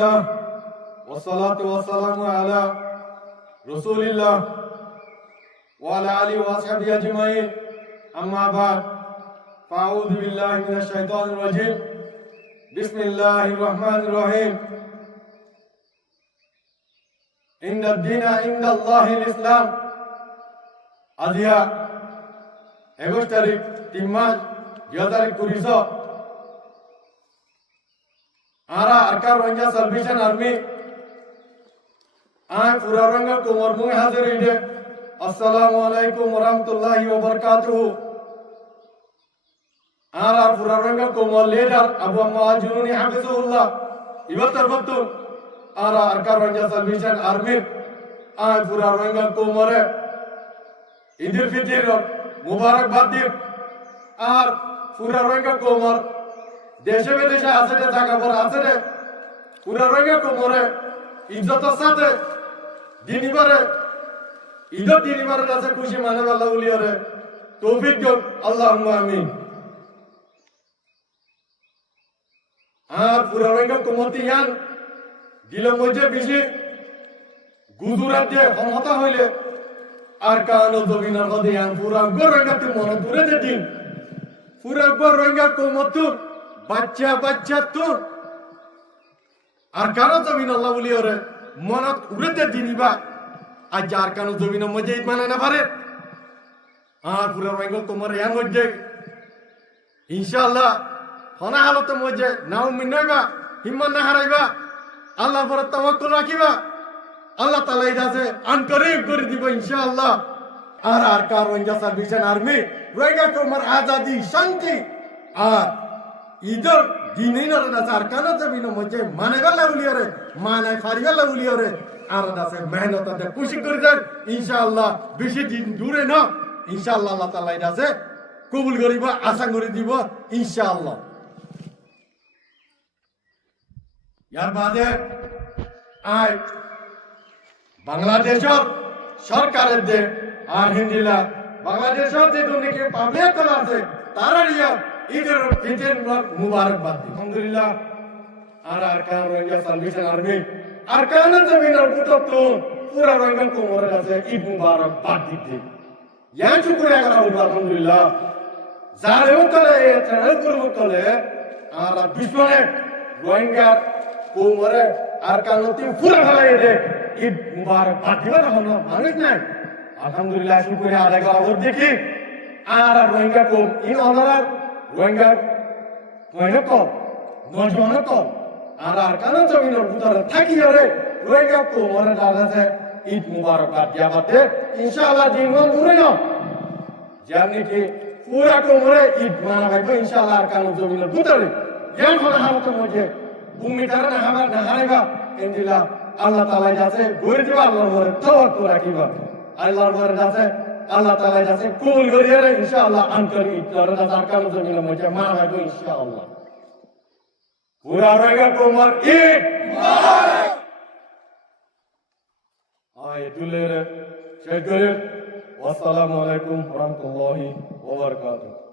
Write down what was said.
আলহামদুলিল্লাহ ওয়াসসালাতু ওয়াসসালামু আলা রাসূলিল্লাহ ওয়া আলা আলিহি ওয়া আসহাবিহি আজমাইন আম্মা বা'দ ফাআউযু বিল্লাহি মিনাশ শাইতানির রাজীম বিসমিল্লাহির রহমানির রহিম ইন্নাদ দীনা ইনদাল্লাহিল ইসলাম আজিয়া 21 তারিখ 3 মাস 2020 आरा अरकार रंजा सल्वेशन आर्मी आय पूरा रंगा कुमार मुंह हाजिर इधे अस्सलामु अलैकुम वरहमतुल्लाहि वबरकातुहू आरा पूरा रंगा कुमार लीडर अबू अम्मा जुनूनी हाफिजुल्लाह इवतर बत्तु आरा अरकार रंजा सल्वेशन आर्मी आय पूरा रंगा कुमार ईदुल फितर मुबारकबाद दी आर पूरा रंगा कुमार देशे विदेशे আছে রে জায়গা বড় আছে রে পুরা রঙে কোমরে ইজ্জতের সাথে দিনইবারে ইজ্জত দিনইবারে আছে খুশি মানে আল্লাহ উলিয়ারে তৌফিক দিও আল্লাহুম্মা আমিন আর পুরা রঙে কোমতি ইয়ান দিলে মজে বেশি গুজরাত দিয়ে ক্ষমতা হইলে আর কানো জমিনার মধ্যে ইয়ান পুরা গর রঙাতে মন দূরে দিন পুরা গর রঙা কোমতু বাচ্চা বাচ্চা তোর আর কারো জমিন আল্লাহ বলি ওরে মনত উড়েতে দিনিবা আর যার কারো জমিন মজে মানে না পারে আর পুরো রঙল তোমার ইয়ান মজে ইনশাআল্লাহ হনা হালতে মজে নাও মিনাইবা হিম্মত না হারাইবা আল্লাহর উপর তাওয়াক্কুল রাখিবা আল্লাহ তাআলা ইদাসে আনকরিব করে দিব ইনশাআল্লাহ আর কার রঙা সার্ভিসেন আর্মি রঙা তোমার আজাদি শান্তি আর इधर दिनेन रदा सरकाना जमीन मजे मानेगला उलियरे माने फारिगला उलियरे आरदा से मेहनत दे खुशी कर दे इंशाअल्लाह बेशी दिन दूरे ना इंशाअल्लाह अल्लाह ताला इदा से कबूल करिबा आशा करि দিব इंशाअल्लाह यार बादे आय बांग्लादेशर सरकारेर दे আর হিন্দিলা বাংলাদেশের যে দুনিকে পাবলিক করা আছে তারা রিয়া ঈদের ফিতর মুবারকবাদ আলহামদুলিল্লাহ আর আরকান রঙ্গা সালভেশন আর্মি আরকান জমিনের বুততো পুরা রঙ্গন কোমরে আছে ঈদ মুবারকবাদ দিতে ইয়া শুকরিয়া করা হলো আলহামদুলিল্লাহ যারেও করে চ্যানেল করব করে আর বিশ্বনে রঙ্গা কোমরে আরকানতি পুরা হলাই দে ঈদ মুবারকবাদ দিবা না হলো মানুষ নাই আলহামদুলিল্লাহ শুকরিয়া আদায় করা হলো দেখি আর রঙ্গা কোম ইন অনার রোহিঙ্গা কয়নো কম নজওয়ানো কম আর কারণ জমিনের ভিতরে থাকি রে রোহিঙ্গা কোমরে দাদাছে ঈদ মুবারকবাদ দিয়াবাতে ইনশাআল্লাহ দিন দূরে না জানি কি পুরা কোমরে ঈদ মানাবে ইনশাআল্লাহ আর কারণ জমিনের ভিতরে জ্ঞান হলে হালত মধ্যে ভূমি তারা না হাবার না হারাইবা ইনশাআল্লাহ আল্লাহ তাআলা যাচ্ছে গড়ে দিবা আল্লাহর উপরে তাওয়াক্কুল রাখিবা আল্লাহর উপরে যাচ্ছে Allah Taala jase kul gariyare insyaallah ankari darada sarkar zamina mujhe maana hai insyaallah pura rahega komar eid mubarak ay dulere shekare wassalamu alaikum warahmatullahi wabarakatuh